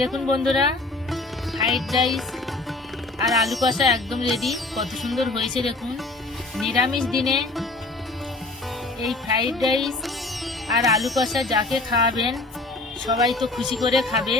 দেখুন বন্ধুরা, fried rice আর আলু কষা একদম রেডি। কত সুন্দর হয়েছে দেখুন। নিরামিষ দিনে এই ফ্রাইড রাইস আর আলু কষা যাকে খাওয়াবেন সবাই তো খুশি করে খাবে।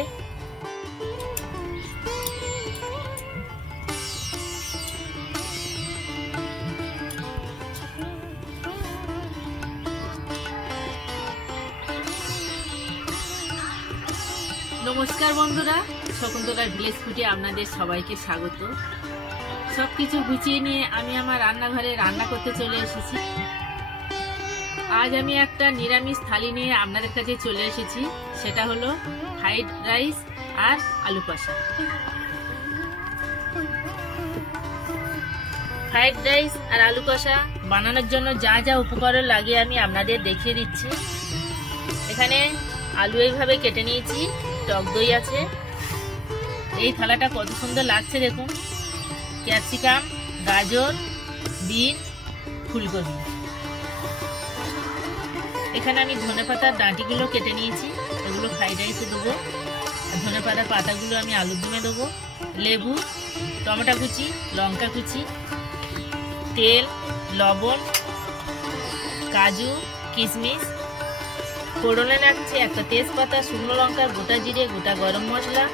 নমস্কার বন্ধুরা, শকুন্তলা ভিলেজ ফুডে আপনাদের সবাইকে স্বাগত। সবকিছু গুছিয়ে নিয়ে আমি আমার রান্নাঘরে রান্না করতে চলে এসেছি। আজ আমি একটা নিরামিষ থালি নিয়ে আপনাদের কাছে চলে এসেছি, সেটা হলো ফ্রাইড রাইস আর আলু কষা। ফ্রাইড রাইস আর আলু কষা বানানোর জন্য যা যা উপকরণ লাগে আমি আপনাদের দেখিয়ে দিচ্ছি। এখানে আলু এইভাবে কেটে নিয়েছি, টক দই আছে, এই থালাটা কত সুন্দর লাগছে দেখুন, ক্যাপসিকাম, গাজর, বিন, ফুলকপি। এখানে আমি ধনেপাতার ডাঁটিগুলো কেটে নিয়েছি, এগুলো ফ্রাইড রাইসে দেবো। ধনেপাতার পাতাগুলো আমি আলুর দমে দেবো। লেবু, টমেটো কুচি, লঙ্কা কুচি, তেল, লবণ, কাজু, কিশমিশ, ফোড়নে রাখছি একটা তেজপাতা, শুকনো লঙ্কা, গোটা জিরে, গোটা গরম মশলা,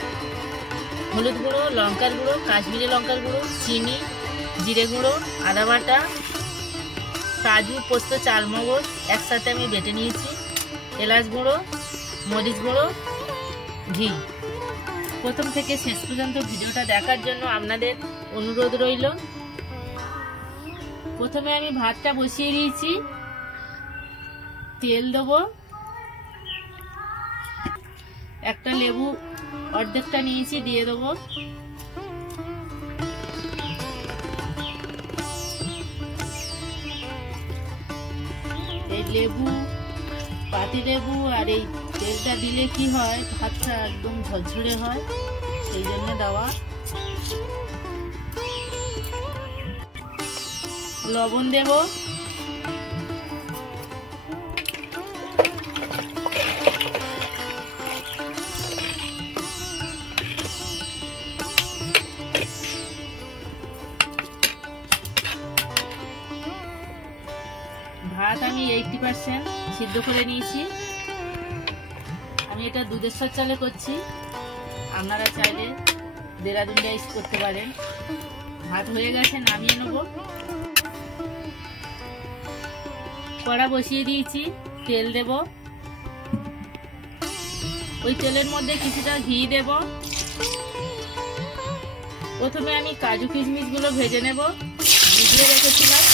হলুদ গুঁড়ো, লঙ্কার গুঁড়ো, কাশ্মীরি লঙ্কার গুঁড়ো, চিনি, জিরে গুঁড়ো, আদা বাটা, কাজু, পোস্ত, চালমগজ একসাথে আমি বেটে নিয়েছি, এলাচ গুঁড়ো, মরিচ গুঁড়ো, ঘি। প্রথম থেকে শেষ পর্যন্ত ভিডিওটা দেখার জন্য আপনাদের অনুরোধ রইল। প্রথমে আমি ভাতটা বসিয়ে দিয়েছি, তেল দেবো, একটা লেবু অর্ধেকটা নিয়েছি দিয়ে দেবো, এই লেবু, পাতি লেবু আর এই তেলটা দিলে কি হয়, ভাতটা একদম ঝরঝরে হয়, সেই জন্য দেওয়া। লবণ দেব, ভাত আমি 80% সিদ্ধ করে নিয়েছি। আমি এটা দুধেশ্বর চালে করছি, আপনারা চাইলে দেরাদুন রাইস করতে পারেন। ভাত হয়ে গেছে, নামিয়ে নেব। কড়া বসিয়ে দিয়েছি, তেল দেব, ওই তেলের মধ্যে কিছুটা ঘি দেব। প্রথমে আমি কাজু কিশমিশ গুলো ভেজে নেব, ভিজিয়ে রেখেছিলাম।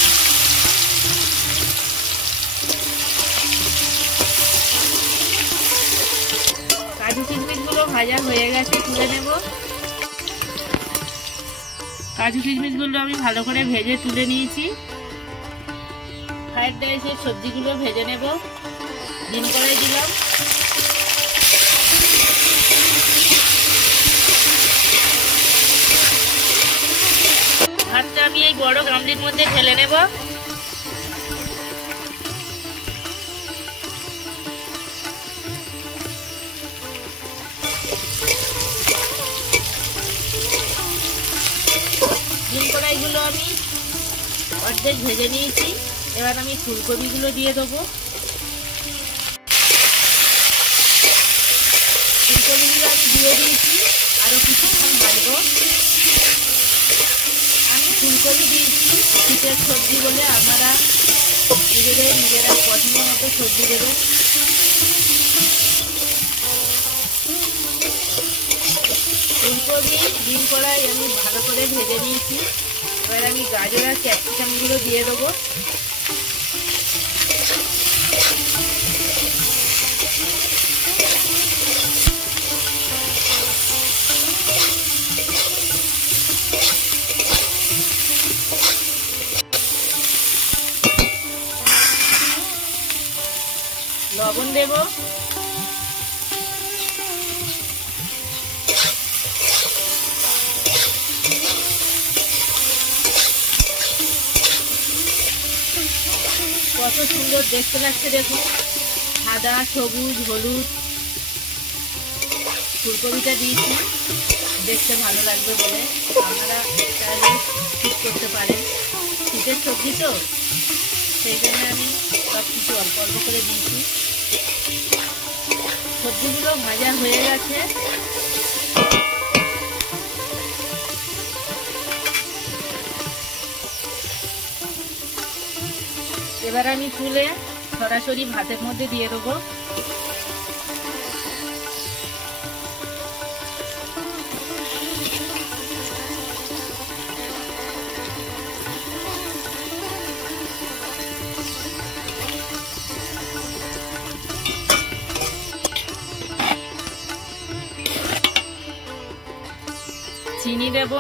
কাজু কিশমিশ গুলো ভাজা হয়ে গেছে, তুলে নেব। কাজু কিশমিশ গুলো আমি ভালো করে ভেজে তুলে নিয়েছি। ফ্রাইড রাইসের সবজিগুলো ভেজে নেব, ডিম কড়াই দিলাম। ভাতটা আমি এই বড় গামলির মধ্যে ঢেলে নেব। ডিম কড়াইগুলো আমি অর্ধেক ভেজে নিয়েছি, এবার আমি ফুলকপিগুলো দিয়ে দেবো। ফুলকপিগুলো আমি দিয়ে দিয়েছি, আরো কিছুক্ষণ ভাজবো। আমি ফুলকপি দিয়েছি শীতের সবজি বলে, আপনারা নিজেরা পছন্দ মতো সবজি দেবেন। ফুলকপি ডিম কড়াই আমি ভালো করে ভেজে নিয়েছি, এবার আমি গাজর আর ক্যাপসিকামগুলো দিয়ে দেবো। লবণ দেব, কত সুন্দর দেখতে লাগছে দেখুন, সাদা, সবুজ, হলুদ। ফুলকপিটা দিয়েছি দেখতে ভালো লাগবে বলে, আপনারা চাইলে স্কিপ করতে পারেন। শীতের সবজি তো, সেই জন্য আমি সব কিছু অল্প অল্প করে দিয়েছি। সবজিগুলো ভাজা হয়ে গেছে। এবার আমি তুলে সরাসরি ভাতের মধ্যে দিয়ে দেবো। চিনি দেব,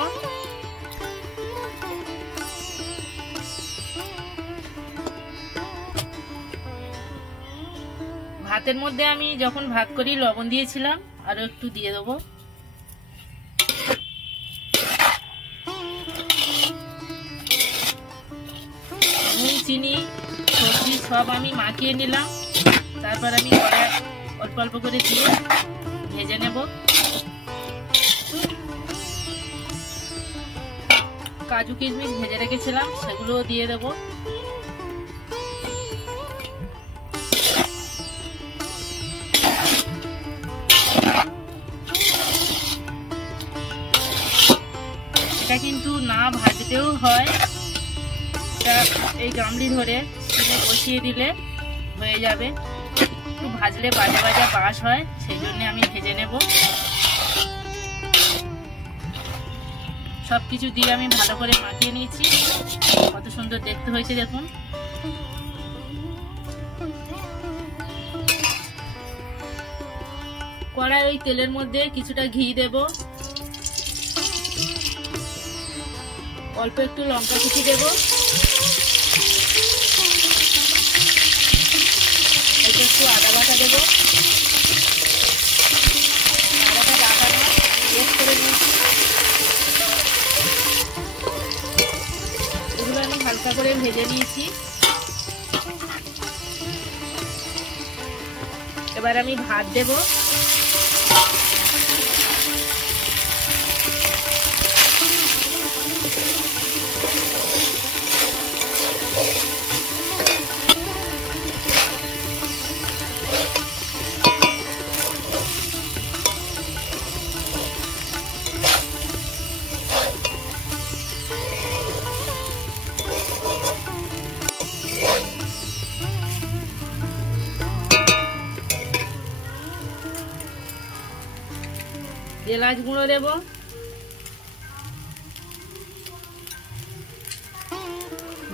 ভাতের মধ্যে আমি যখন ভাত করি লবণ দিয়েছিলাম, আরো একটু দিয়ে দেবো। নুন, চিনি, সবজি সব আমি মাখিয়ে নিলাম। তারপর আমি কড়াই অল্প অল্প করে দিয়ে ভেজে নেব। কাজু কিশমিশ ভেজে রেখেছিলাম, সেগুলোও দিয়ে দেব। এটা কিন্তু না ভাজতেও হয়, এই গামলি ধরে সিমে বসিয়ে দিলে হয়ে যাবে। একটু ভাজলে বাজে বাজে বাস হয়, সেই জন্য আমি ভেজে নেব। সবকিছু দিয়ে আমি ভালো করে মাখিয়ে নিয়েছি। কত সুন্দর দেখতে হয়েছে দেখুন। কড়াই ওই তেলের মধ্যে কিছুটা ঘি দেব, অল্প একটু লঙ্কা কুচি দেব, একটু আদা বাটা দেব। আদাটা বাটানো পেস্ট করে নিয়েছি। এগুলো আমি হালকা করে ভেজে নিয়েছি। এবার আমি ভাত দেব। এলাচ গুঁড়ো দেব,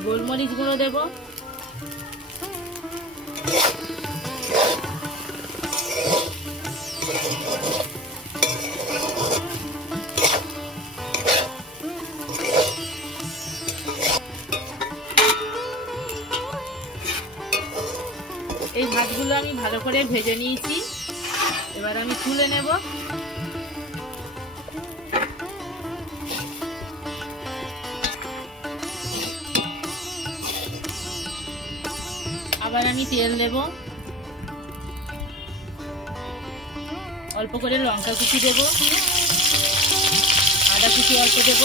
গোলমরিচ গুঁড়ো দেব, এই ভাতগুলো আমি ভালো করে ভেজে নিয়েছি। এবার আমি তুলে নেব। আবার আমি তেল দেব, অল্প করে লঙ্কা কুচি দেব, আদা কুচি অল্প দেব,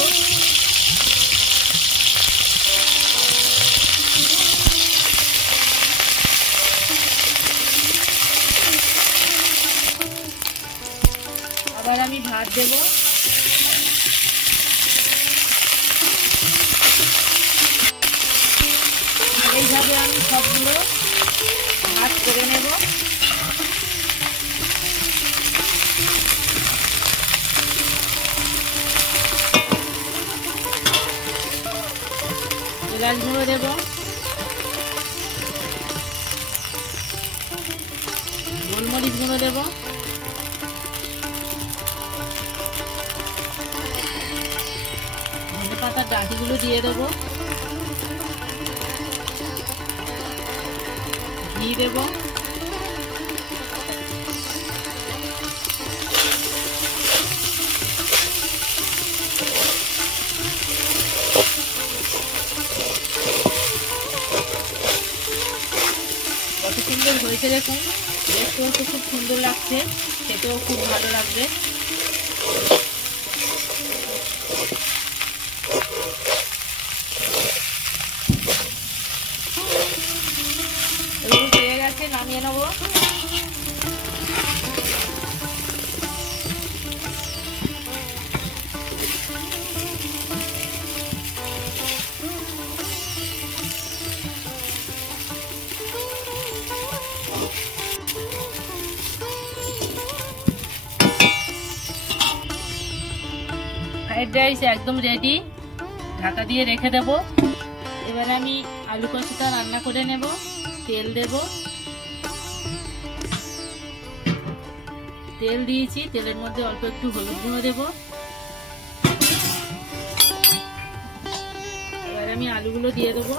আবার আমি ভাত দেব। এইভাবে আমি সবগুলো ভাত করে নেব। এলাচ গুঁড়ো দেব, গোলমরিচ গুঁড়ো দেব, ধনে পাতার ডাঁটিগুলো দিয়ে দেবো, ঘি দেব, কত সুন্দর হয়েছে দেখুন, দেখতে খুব সুন্দর লাগছে। খেতেও খুব ভালো লাগবে। এগুলো হয়ে গেছে, নামিয়ে নেবো। ফ্রাইড রাইস একদম রেডি, ঢাকা দিয়ে রেখে দেব। এবার আমি আলু কষাটা রান্না করে নেব। তেল দেব, তেল দিয়েছি, তেলের মধ্যে অল্প একটু হলুদ গুঁড়ো দেব। এবার আমি আলুগুলো দিয়ে দেবো।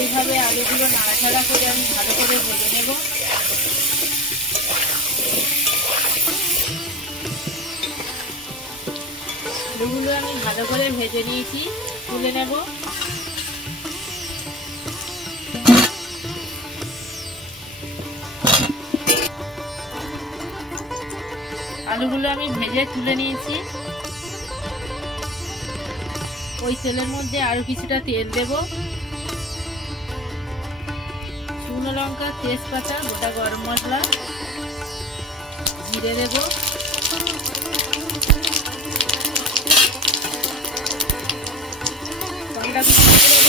এইভাবে আলুগুলো নাড়াচাড়া করে আমি ভালো করে ভেজে নেব। আলুগুলো আমি ভালো করে ভেজে নিয়েছি, তুলে নেব। আলুগুলো আমি ভেজে তুলে নিয়েছি। ওই তেলের মধ্যে আরো কিছুটা তেল দেব। শুকনো লঙ্কা, তেজপাতা, গোটা গরম মশলা, জিরে দেব। টমেটো কুচি দেব,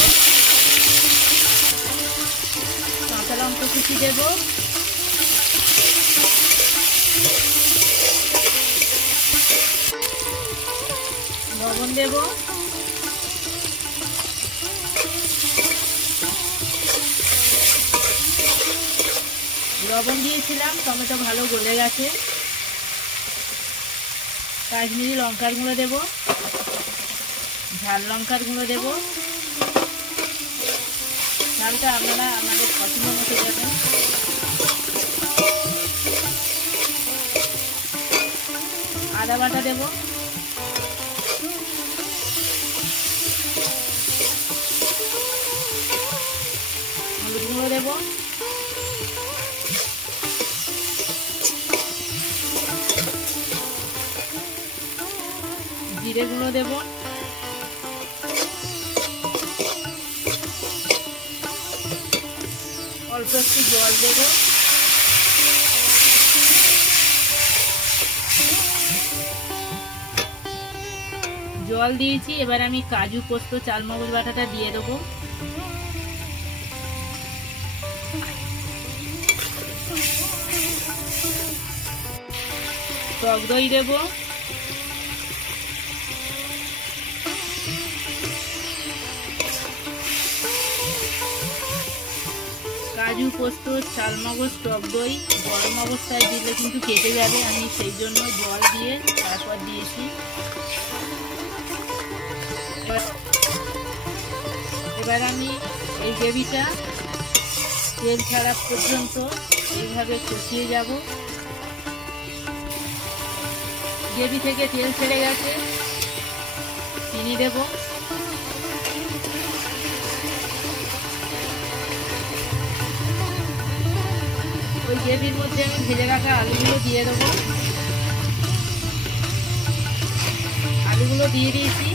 কাঁচা লঙ্কা কুচি দেব, লবণ দেব, লবণ দিয়েছিলাম, টমেটো ভালো গলে গেছে। কাশ্মীরি লঙ্কার গুঁড়ো দেব, ঝাল লঙ্কার গুঁড়ো দেব। ঝালটা আপনারা আমাদের পছন্দ মতো দেবেন। আদা বাটা দেব, হলুদ গুঁড়ো দেব, জিরে গুঁড়ো দেব, অল্প একটু জল দেব। জল দিয়েছি, এবার আমি কাজু, পোস্ত, চালমগজ বাটাটা দিয়ে দেবো। টক দই দেব, কাজু, পোস্ত, চালমগজ, টক দই গরম অবস্থায় দিলে কিন্তু কেটে যাবে, আমি সেই জন্য জল দিয়ে তারপর দিয়েছি। এবার আমি এই গ্রেভিটা তেল ছাড়া পর্যন্ত এইভাবে কষিয়ে যাব। গ্রেভি থেকে তেল ছেড়ে গেছে, চিনি দেব, ওই গ্রেভির মধ্যে আমি ভেজে রাখা আলুগুলো দিয়ে দেবো। আলুগুলো দিয়ে দিয়েছি,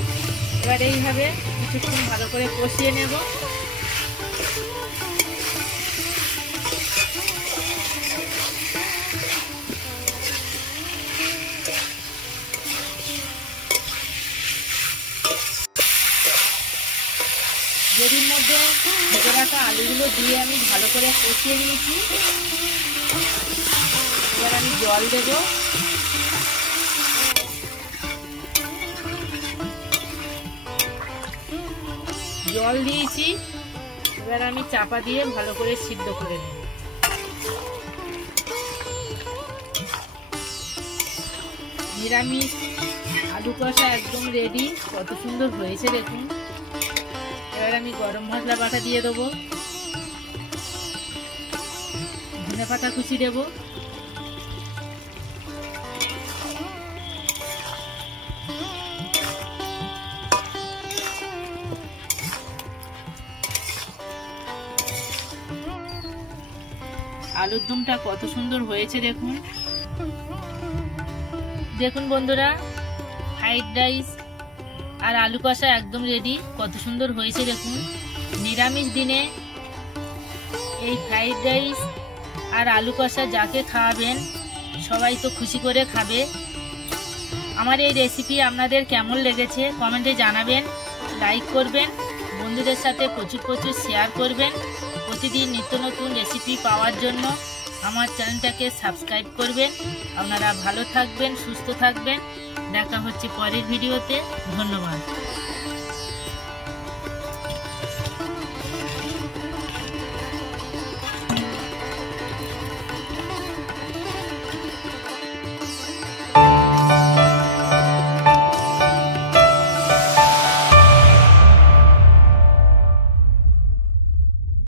এবার এইভাবে কিছুক্ষণ ভালো করে কষিয়ে নেব। গ্রেভির মধ্যে ভেজে রাখা আলুগুলো দিয়ে আমি ভালো করে কষিয়ে নিয়েছি। এবার আমি জল দেব, জল দিয়েছি, এবার আমি চাপা দিয়ে ভালো করে সিদ্ধ করে নেব। নিরামিষ আলু কষা একদম রেডি, কত সুন্দর হয়েছে দেখুন। এবার আমি গরম মশলা বাটা দিয়ে দেবো, ধনেপাতা কুচি দেব, আলুর দমটা কত সুন্দর হয়েছে দেখুন। দেখুন বন্ধুরা, ফ্রাইড রাইস আর আলু কষা একদম রেডি। কত সুন্দর হয়েছে দেখুন। নিরামিষ দিনে এই ফ্রাইড রাইস আর আলু কষা যাকে খাওয়াবেন সবাই তো খুশি করে খাবে। আমার এই রেসিপি আপনাদের কেমন লেগেছে কমেন্টে জানাবেন, লাইক করবেন, বন্ধুদের সাথে প্রচুর প্রচুর শেয়ার করবেন। প্রতিদিন নিত্য নতুন রেসিপি পাওয়ার জন্য আমার চ্যানেলটাকে সাবস্ক্রাইব করবেন। আপনারা ভালো থাকবেন, সুস্থ থাকবেন। দেখা হচ্ছে পরের ভিডিওতে। ধন্যবাদ।